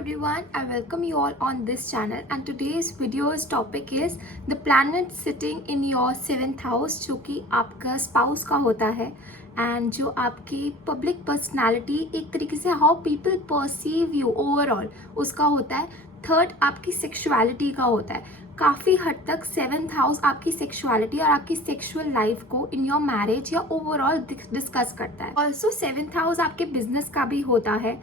everyone, I welcome you all on this channel and today's video's topic is the planet sitting in your 7th house जो कि आपका spouse का होता है and जो आपकी public personality एक तरीके से how people perceive you overall उसका होता है। थर्ड आपकी sexuality का होता है। काफ़ी हद तक 7th हाउस आपकी सेक्सुअलिटी और आपकी सेक्सुअल लाइफ को इन योर मैरिज या ओवरऑल डिस्कस करता है। ऑल्सो 7th हाउस आपके बिजनेस का भी होता है,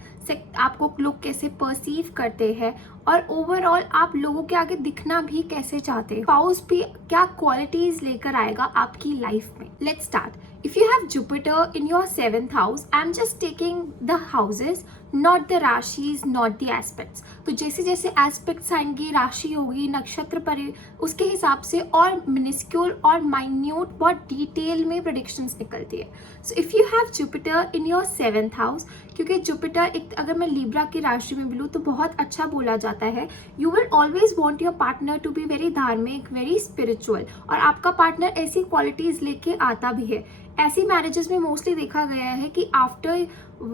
आपको लोग कैसे परसीव करते हैं और ओवरऑल आप लोगों के आगे दिखना भी कैसे चाहते हैं। हाउस भी क्या क्वालिटीज लेकर आएगा आपकी लाइफ में। Let's start. If you have Jupiter in your 7th house, I am just taking the houses, not the राशिज, not the aspects. तो जैसे जैसे एस्पेक्ट्स आएंगी, राशि होगी, नक्षत्र पर उसके हिसाब से और मिनिस्क्यूल और माइन्यूट बहुत डिटेल में प्रेडिक्शंस निकलती है। So if you have Jupiter in your 7th house, क्योंकि जुपिटर एक अगर मैं लिब्रा की राशि में बोलूँ तो बहुत अच्छा बोला जाता है। You will always want your partner to be very धार्मिक, वेरी स्पिरिचुअल, और आपका पार्टनर ऐसी क्वालिटीज लेके आता भी है। ऐसी मैरिजेस में मोस्टली देखा गया है कि after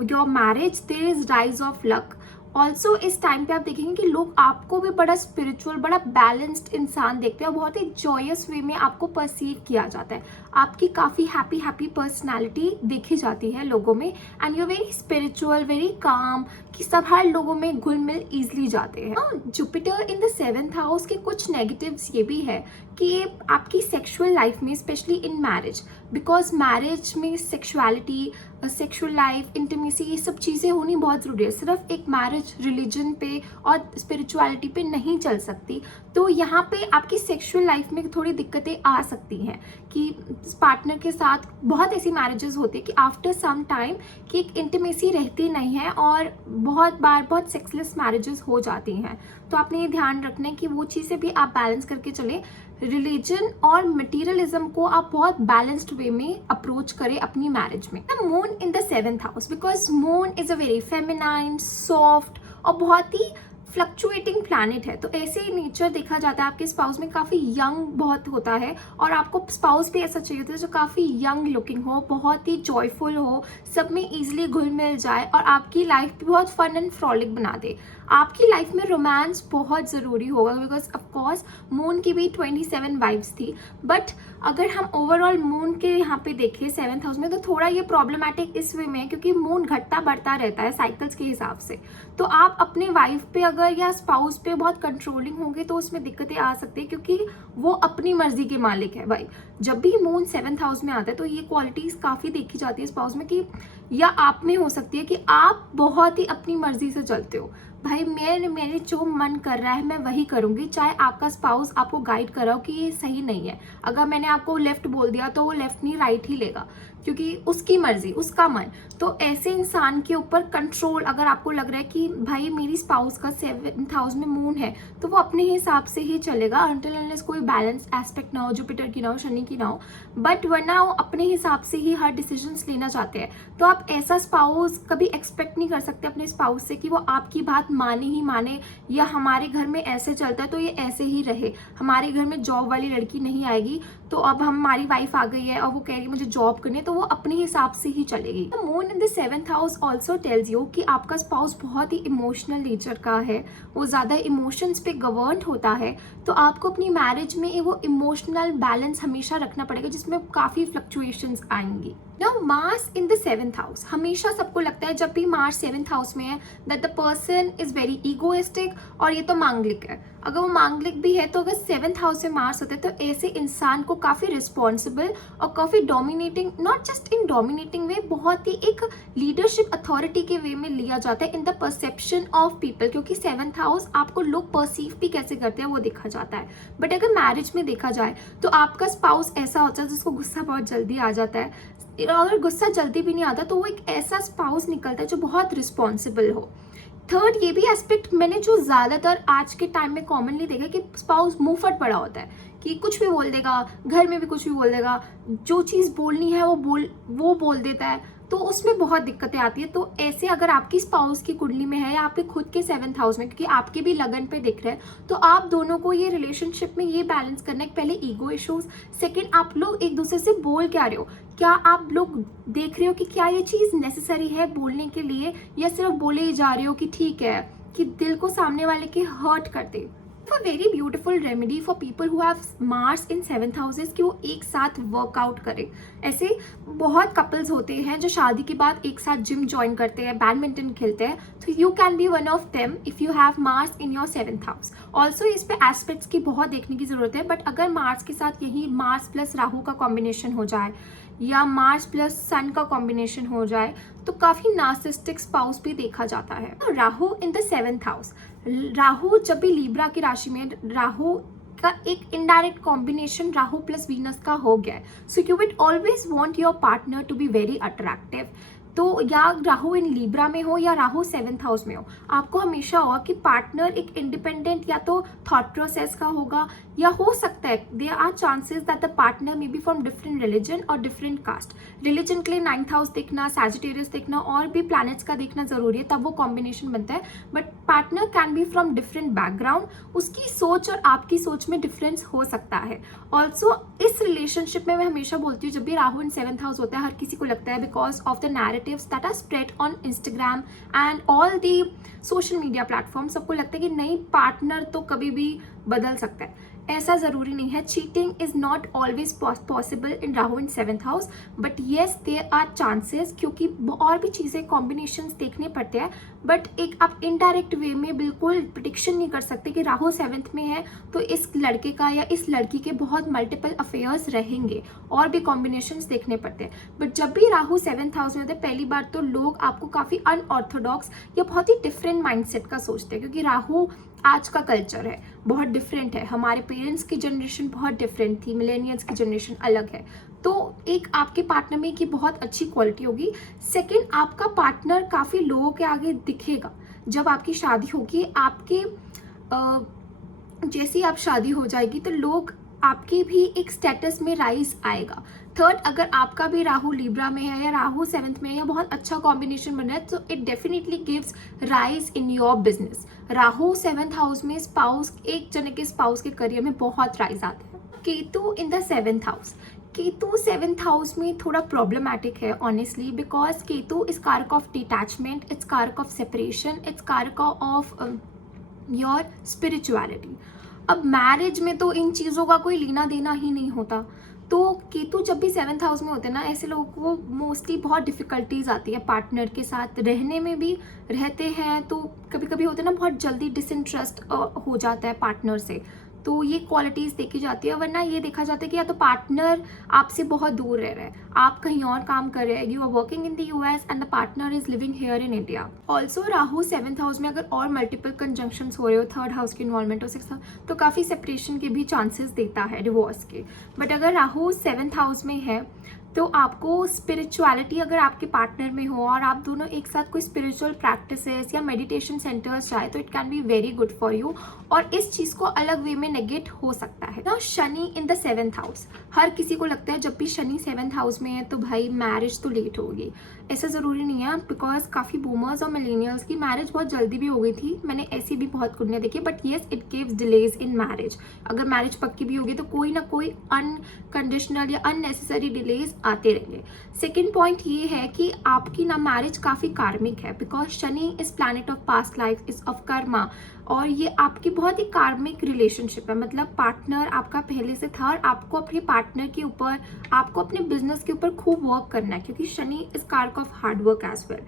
your marriage there is rise of luck. Also इस टाइम पे आप देखेंगे कि लोग आपको भी बड़ा स्पिरिचुअल, बड़ा बैलेंस्ड इंसान देखते हैं और बहुत ही जॉयस वे में आपको परसीव किया जाता है। आपकी काफ़ी हैप्पी पर्सनैलिटी देखी जाती है लोगों में and you very spiritual, very calm, कि सब हर लोगों में घुल मिल ईजिली जाते हैं। Jupiter in the 7th house के कुछ नेगेटिव्स ये भी है कि आपकी सेक्सुअल लाइफ में, specially in marriage, because marriage में सेक्सुअलिटी, सेक्सुअल लाइफ, इंटीमेसी, ये सब चीज़ें होनी बहुत ज़रूरी है। सिर्फ एक मैरिज रिलीजन पे और स्पिरिचुअलिटी पे नहीं चल सकती। तो यहाँ पे आपकी सेक्सुअल लाइफ में थोड़ी दिक्कतें आ सकती हैं कि पार्टनर के साथ बहुत ऐसी मैरिजेस होती है कि आफ्टर सम टाइम कि एक इंटीमेसी रहती नहीं है और बहुत बार बहुत सेक्सलेस मैरिजेस हो जाती हैं। तो आपने ये ध्यान रखना है कि वो चीज़ें भी आप बैलेंस करके चलें। रिलीजन और मटीरियलिज्म को आप बहुत बैलेंस्ड वे में अप्रोच करें अपनी मैरिज में। The moon in the 7th house, because moon is a very feminine, soft और बहुत ही फ्लक्चुएटिंग प्लैनेट है। तो ऐसे ही नेचर देखा जाता है आपके स्पाउस में, काफ़ी यंग बहुत होता है और आपको स्पाउस भी ऐसा चाहिए होता है जो काफ़ी यंग लुकिंग हो, बहुत ही जॉयफुल हो, सब में ईजिली घुल मिल जाए और आपकी लाइफ भी बहुत फन एंड फ्रॉलिक बना दे। आपकी लाइफ में रोमांस बहुत ज़रूरी होगा बिकॉज ऑफकोर्स मून की भी 27 वाइब्स थी। बट अगर हम ओवरऑल मून के यहाँ पे देखें 7th हाउस में, तो थोड़ा ये प्रॉब्लमैटिक इस वे में है क्योंकि मून घटता बढ़ता रहता है साइकिल्स के हिसाब से। तो आप अपने वाइफ पे अगर या स्पाउस पे बहुत कंट्रोलिंग होंगे तो उसमें दिक्कतें आ सकती है क्योंकि वो अपनी मर्जी के मालिक है भाई। जब भी मून 7th हाउस में आता है तो ये क्वालिटीज़ काफ़ी देखी जाती है स्पाउस में कि या आप में हो सकती है कि आप बहुत ही अपनी मर्जी से चलते हो भाई, मेरे जो मन कर रहा है मैं वही करूँगी, चाहे आपका स्पाउस आपको गाइड कराओ कि ये सही नहीं है। अगर मैंने आपको लेफ्ट बोल दिया तो वो लेफ्ट नहीं राइट ही लेगा क्योंकि उसकी मर्जी, उसका मन। तो ऐसे इंसान के ऊपर कंट्रोल, अगर आपको लग रहा है कि भाई मेरी स्पाउस का 7th हाउस में मून है तो वो अपने हिसाब से ही चलेगा अनटिल अनलेस कोई बैलेंस एस्पेक्ट ना हो, जुपिटर की ना हो, शनि की ना हो। बट वरना वो अपने हिसाब से ही हर डिसीजंस लेना चाहते हैं। तो आप ऐसा स्पाउस कभी एक्सपेक्ट नहीं कर सकते अपने स्पाउस से कि वो आपकी बात माने ही माने, या हमारे घर में ऐसे चलता है तो ये ऐसे ही रहे, हमारे घर में जॉब वाली लड़की नहीं आएगी तो अब हमारी वाइफ आ गई है और वो कह रही है मुझे जॉब करनी है, तो वो अपने हिसाब से ही चलेगी। Moon in the 7th house also tells you कि आपका स्पाउस बहुत ही इमोशनल नेचर का है, वो ज़्यादा इमोशंस पे गवर्न्ड होता है। तो आपको अपनी मैरिज में वो इमोशनल बैलेंस हमेशा रखना पड़ेगा जिसमें काफ़ी फ्लक्चुएशंस आएंगी। Now Mars in the 7th house, हमेशा सबको लगता है जब भी मार्स 7th हाउस में है that the person is very egoistic, और ये तो मांगलिक है। अगर वो मांगलिक भी है तो अगर 7th हाउस से मार्स होते हैं तो ऐसे इंसान को काफ़ी रिस्पॉन्सिबल और काफ़ी dominating, not just in dominating way, बहुत ही एक लीडरशिप अथॉरिटी के वे में लिया जाता है in the perception of people, क्योंकि 7th हाउस आपको लोग परसीव भी कैसे करते हैं वो देखा जाता है। बट अगर मैरिज में देखा जाए तो आपका स्पाउस ऐसा होता है जिसको गुस्सा बहुत जल्दी आ जाता है। अगर गुस्सा जल्दी भी नहीं आता तो वो एक ऐसा स्पाउस निकलता है जो बहुत रिस्पॉन्सिबल हो। थर्ड, ये भी एस्पेक्ट मैंने जो ज़्यादातर आज के टाइम में कॉमनली देखा कि स्पाउस मुंहफट पड़ा होता है कि कुछ भी बोल देगा, घर में भी कुछ भी बोल देगा, जो चीज़ बोलनी है वो बोल देता है, तो उसमें बहुत दिक्कतें आती है। तो ऐसे अगर आपकी स्पाउस की कुंडली में है या आपके खुद के 7th हाउस में, क्योंकि आपके भी लगन पे दिख रहे हैं, तो आप दोनों को ये रिलेशनशिप में ये बैलेंस करना है, पहले ईगो इश्यूज, सेकंड आप लोग एक दूसरे से बोल क्या रहे हो, क्या आप लोग देख रहे हो कि क्या ये चीज़ नेसेसरी है बोलने के लिए, या सिर्फ बोले ही जा रहे हो कि ठीक है कि दिल को सामने वाले के हर्ट कर दे। A very beautiful remedy for people who have Mars in 7th houses कि वो एक साथ वर्कआउट करें। ऐसे बहुत कपल्स होते हैं जो शादी के बाद एक साथ जिम ज्वाइन करते हैं, बैडमिंटन खेलते हैं, तो you can be one of them if you have Mars in your 7th house. Also इस पे एस्पेक्ट्स की बहुत देखने की जरूरत है, बट अगर मार्स के साथ यही मार्स प्लस राहु का कॉम्बिनेशन हो जाए या मार्स प्लस सन का कॉम्बिनेशन हो जाए तो काफी नार्सिस्टिक स्पाउस भी देखा जाता है। Rahu in the 7th house, Rahu जब भी लीब्रा की राशि में, राहु का एक indirect combination Rahu plus Venus का हो गया है। So you will always want your partner to be very attractive. तो या राहु इन लीब्रा में हो या राहु 7th हाउस में हो, आपको हमेशा होगा कि पार्टनर एक इंडिपेंडेंट या तो थॉट प्रोसेस का होगा, या हो सकता है there are chances that the partner may be from different religion और डिफरेंट कास्ट। रिलीजन के लिए 9th हाउस देखना, सैजिटेरियस देखना और भी प्लैनेट्स का देखना जरूरी है, तब वो कॉम्बिनेशन बनता है। But partner can be from different background, उसकी सोच और आपकी सोच में डिफरेंस हो सकता है। ऑल्सो इस रिलेशनशिप में मैं हमेशा बोलती हूँ, जब भी राहु इन 7th हाउस होता है, हर किसी को लगता है because of the narratives that are spread on Instagram and all the social media platform, सबको लगता है कि नहीं, पार्टनर तो कभी भी बदल सकता है। ऐसा जरूरी नहीं है। Cheating is not always possible in Rahu in 7th house, but yes there are chances, क्योंकि और भी चीजें कॉम्बिनेशन देखने पड़ते हैं। बट एक आप इनडायरेक्ट वे में बिल्कुल प्रिडिक्शन नहीं कर सकते कि राहु 7th में है तो इस लड़के का या इस लड़की के बहुत मल्टीपल अफेयर्स रहेंगे, और भी कॉम्बिनेशंस देखने पड़ते हैं। बट जब भी राहु 7th हाउस में होते हैं, पहली बार तो लोग आपको काफी अनऑर्थोडॉक्स या बहुत ही डिफरेंट माइंडसेट का सोचते हैं, क्योंकि राहु आज का कल्चर है, बहुत डिफरेंट है। हमारे पेरेंट्स की जनरेशन बहुत डिफरेंट थी, मिलेनियल्स की जनरेशन अलग है। तो एक आपके पार्टनर में की बहुत अच्छी क्वालिटी होगी। सेकंड, आपका पार्टनर काफ़ी लोगों के आगे दिखेगा जब आपकी शादी होगी। आपके जैसे ही आप शादी हो जाएगी तो लोग आपके भी एक स्टेटस में राइज आएगा। थर्ड, अगर आपका भी राहु लिब्रा में है या राहु 7th में है या बहुत अच्छा कॉम्बिनेशन बन रहा है, तो it definitely gives rise in your business. Rahu 7th house में स्पाउस, एक जने के स्पाउस के करियर में बहुत राइज आते हैं। केतु इन the 7th house, Ketu 7th house में थोड़ा प्रॉब्लमैटिक है ऑनेस्टली, बिकॉज केतु इज कारक ऑफ डिटैचमेंट, इट्स कारक ऑफ सेपरेशन, इट्स कारक ऑफ योर स्पिरिचुअलिटी। अब मैरिज में तो इन चीज़ों का कोई लेना देना ही नहीं होता। तो केतु जब भी 7th हाउस में होते हैं ना, ऐसे लोगों को मोस्टली बहुत डिफिकल्टीज आती है पार्टनर के साथ रहने में। भी रहते हैं तो कभी कभी होते हैं ना, बहुत जल्दी डिसइंटरेस्ट हो जाता है पार्टनर से, तो ये क्वालिटीज देखी जाती है। वरना ये देखा जाता है कि या तो पार्टनर आपसे बहुत दूर रह रहा है, आप कहीं और काम कर रहे हैं, you are working in the US and the partner is living here in India. Also Rahu 7th house में अगर और मल्टीपल कंजंक्शन हो रहे हो, 3rd हाउस की इन्वॉल्वमेंट हो, 6th हाउस, तो काफी सेपरेशन के भी चांसेस देता है डिवोर्स के। बट अगर राहु 7th हाउस में है तो आपको स्पिरिचुअलिटी अगर आपके पार्टनर में हो और आप दोनों एक साथ कोई स्पिरिचुअल प्रैक्टिसेस या मेडिटेशन सेंटर्स जाए तो it can be very good for you, और इस चीज को अलग वे में नेगेट हो सकता है ना। Shani in the 7th house, हर किसी को लगता है जब भी शनि 7th हाउस में है तो भाई मैरिज तो लेट होगी। ऐसा जरूरी नहीं है, बिकॉज काफी बूमर्स और मिलेनियल्स की मैरिज बहुत जल्दी भी हो गई थी, मैंने ऐसी भी बहुत कुंडलियां देखी। But yes, it gives delays in marriage. अगर मैरिज पक्की भी होगी तो कोई ना कोई अनकंडीशनल या अननेसेसरी डिलेज आते रहेंगे। सेकेंड पॉइंट ये है कि आपकी ना मैरिज काफी कार्मिक है, because Shani is planet of past life, is of Karma, और ये आपकी बहुत ही कार्मिक रिलेशनशिप है। मतलब पार्टनर आपका पहले से था और आपको अपने पार्टनर के ऊपर, आपको अपने बिजनेस के ऊपर खूब वर्क करना है, क्योंकि शनि इज कारक of hard work as well.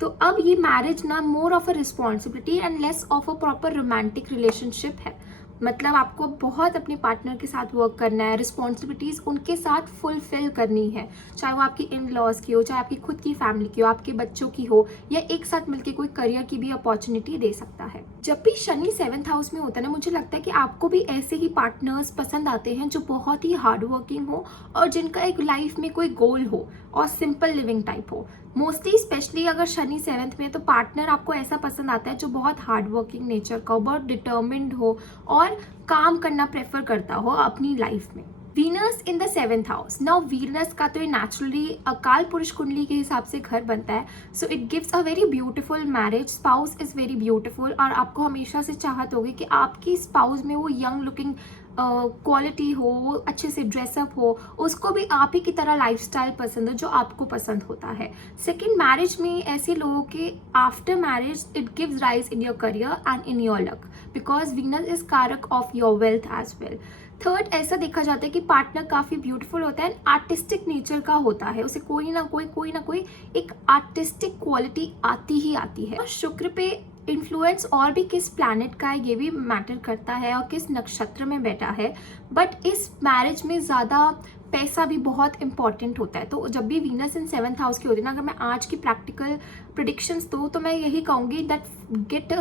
तो अब ये मैरिज ना more of a responsibility and less of a proper romantic relationship है। मतलब आपको बहुत अपने पार्टनर के साथ वर्क करना है, रिस्पॉन्सिबिलिटीज उनके साथ फुलफिल करनी है, चाहे वो आपकी इन लॉज की हो, चाहे आपकी खुद की फैमिली की हो, आपके बच्चों की हो, या एक साथ मिलकर कोई करियर की भी अपॉर्चुनिटी दे सकता है। जब भी शनि 7th हाउस में होता है ना, मुझे लगता है कि आपको भी ऐसे ही पार्टनर्स पसंद आते हैं जो बहुत ही हार्ड वर्किंग हो और जिनका एक लाइफ में कोई गोल हो और सिंपल लिविंग टाइप हो। मोस्टली स्पेशली अगर शनि 7th में है तो पार्टनर आपको ऐसा पसंद आता है जो बहुत हार्ड वर्किंग नेचर का हो, बहुत डिटर्मिन्ड हो और काम करना प्रेफर करता हो अपनी लाइफ में। Venus in the 7th house, now Venus का तो नेचुरली अकाल पुरुष कुंडली के हिसाब से घर बनता है, so it gives a very beautiful marriage, spouse is very beautiful, और आपको हमेशा से चाहत होगी कि आपकी स्पाउस में वो यंग लुकिंग क्वालिटी हो, वो अच्छे से ड्रेसअप हो, उसको भी आप ही की तरह लाइफस्टाइल पसंद हो जो आपको पसंद होता है। सेकंड, मैरिज में ऐसे लोगों के after marriage it gives rise in your career and in your luck, because Venus is कारक of your wealth as well. Third, ऐसा देखा जाता है कि पार्टनर काफ़ी ब्यूटीफुल होता है, आर्टिस्टिक नेचर का होता है, उसे कोई ना कोई एक आर्टिस्टिक क्वालिटी आती ही आती है। शुक्र पे इन्फ्लुएंस और भी किस प्लैनेट का है ये भी मैटर करता है और किस नक्षत्र में बैठा है, बट इस मैरिज में ज़्यादा पैसा भी बहुत इंपॉर्टेंट होता है। तो जब भी वीनस इन 7th हाउस की होती है ना, अगर मैं आज की प्रैक्टिकल प्रिडिक्शंस दूँ तो मैं यही कहूँगी दैट गेट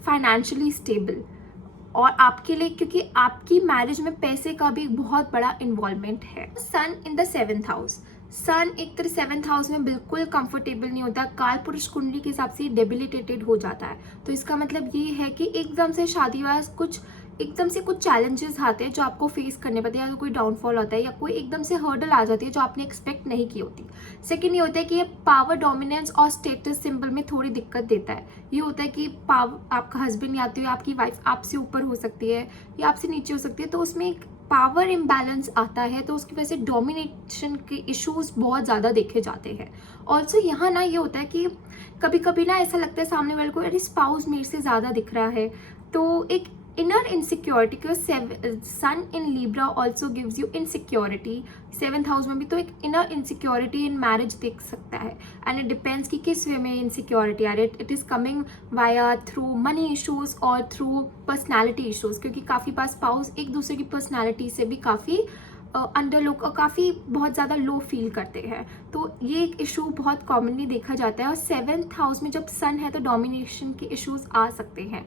फाइनेंशियली स्टेबल। और आपके लिए, क्योंकि आपकी मैरिज में पैसे का भी बहुत बड़ा इन्वॉल्वमेंट है। सन इन द 7th हाउस, सन एक तरह 7th हाउस में बिल्कुल कंफर्टेबल नहीं होता, काल पुरुष कुंडली के हिसाब से डेबिलिटेटेड हो जाता है। तो इसका मतलब ये है कि एकदम से शादी कुछ चैलेंजेस आते हैं जो आपको फेस करने पड़ते हैं, या तो कोई डाउनफॉल होता है या कोई एकदम से हर्डल आ जाती है जो आपने एक्सपेक्ट नहीं की होती। सेकंड, ये होता है कि ये पावर डोमिनेंस और स्टेटस सिंबल में थोड़ी दिक्कत देता है। ये होता है कि आपका हस्बैंड या तो आपकी वाइफ आपसे ऊपर हो सकती है या आपसे नीचे हो सकती है, तो उसमें एक पावर इम्बैलेंस आता है, तो उसकी वजह से डोमिनेशन के इश्यूज बहुत ज़्यादा देखे जाते हैं। ऑल्सो यहाँ ना ये होता है कि कभी कभी ना ऐसा लगता है सामने वाले को, अरे स्पाउस मेरे से ज़्यादा दिख रहा है, तो एक inner insecurity, sun in Libra also gives you insecurity. 7th house में भी तो एक इनर इनसिक्योरिटी इन मैरिज देख सकता है, एंड इट डिपेंड्स कि किस वे में इनसिक्योरिटी आ रही है। It is coming via through money issues और थ्रू पर्सनैलिटी इशूज, क्योंकि काफ़ी बार स्पाउस एक दूसरे की पर्सनैलिटी से भी काफ़ी अंडर लुक और काफ़ी बहुत ज़्यादा लो फील करते हैं। तो ये एक इशू बहुत कॉमनली देखा जाता है। और 7th हाउस में जब सन है तो डोमिनेशन के इश्यूज आ सकते हैं।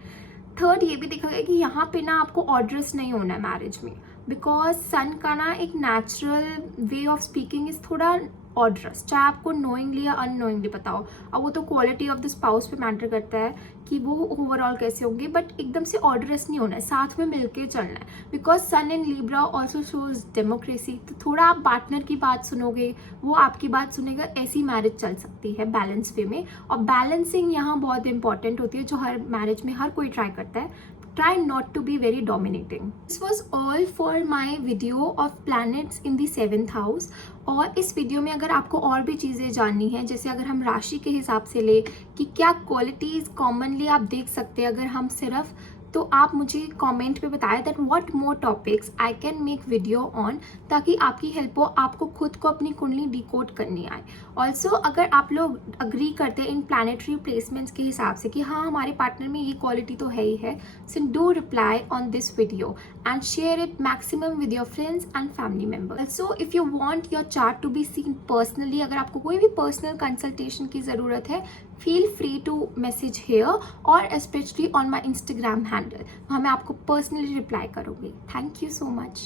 थर्ड, ये भी देखा गया कि यहाँ पे ना आपको ऑर्डर्स नहीं होना है मैरिज में, बिकॉज सन का ना एक natural way of speaking is थोड़ा ऑर्डरस, चाहे आपको नोइंगली या अननोइंगली पता हो। अब वो तो क्वालिटी ऑफ द स्पाउस पे मैटर करता है कि वो ओवरऑल कैसे होंगे, बट एकदम से ऑर्डरस नहीं होना है, साथ में मिलके चलना है। Because sun in Libra also shows democracy, तो थोड़ा आप पार्टनर की बात सुनोगे, वो आपकी बात सुनेगा, ऐसी मैरिज चल सकती है बैलेंस वे में। और बैलेंसिंग यहाँ बहुत इंपॉर्टेंट होती है, जो हर मैरिज में हर कोई ट्राई करता है। Try not to be very dominating. This was all for my video of planets in the 7th house. और इस वीडियो में अगर आपको और भी चीज़ें जाननी है, जैसे अगर हम राशि के हिसाब से ले कि क्या क्वालिटीज़ कॉमनली आप देख सकते हैं अगर हम सिर्फ, तो आप मुझे कमेंट पे बताएं that what more topics I can make video on, ताकि आपकी हेल्प हो, आपको खुद को अपनी कुंडली डिकोड करनी आए। ऑल्सो अगर आप लोग अग्री करते हैं इन प्लानिटरी प्लेसमेंट्स के हिसाब से कि हाँ हमारे पार्टनर में ये क्वालिटी तो है ही है, so do reply on this video and share it maximum with your friends and family members. Also if you want your chart to be seen personally, अगर आपको कोई भी पर्सनल कंसल्टेशन की ज़रूरत है, feel free to message here और specially on my Instagram handle, वहाँ मैं आपको पर्सनली रिप्लाई करूँगी। Thank you so much.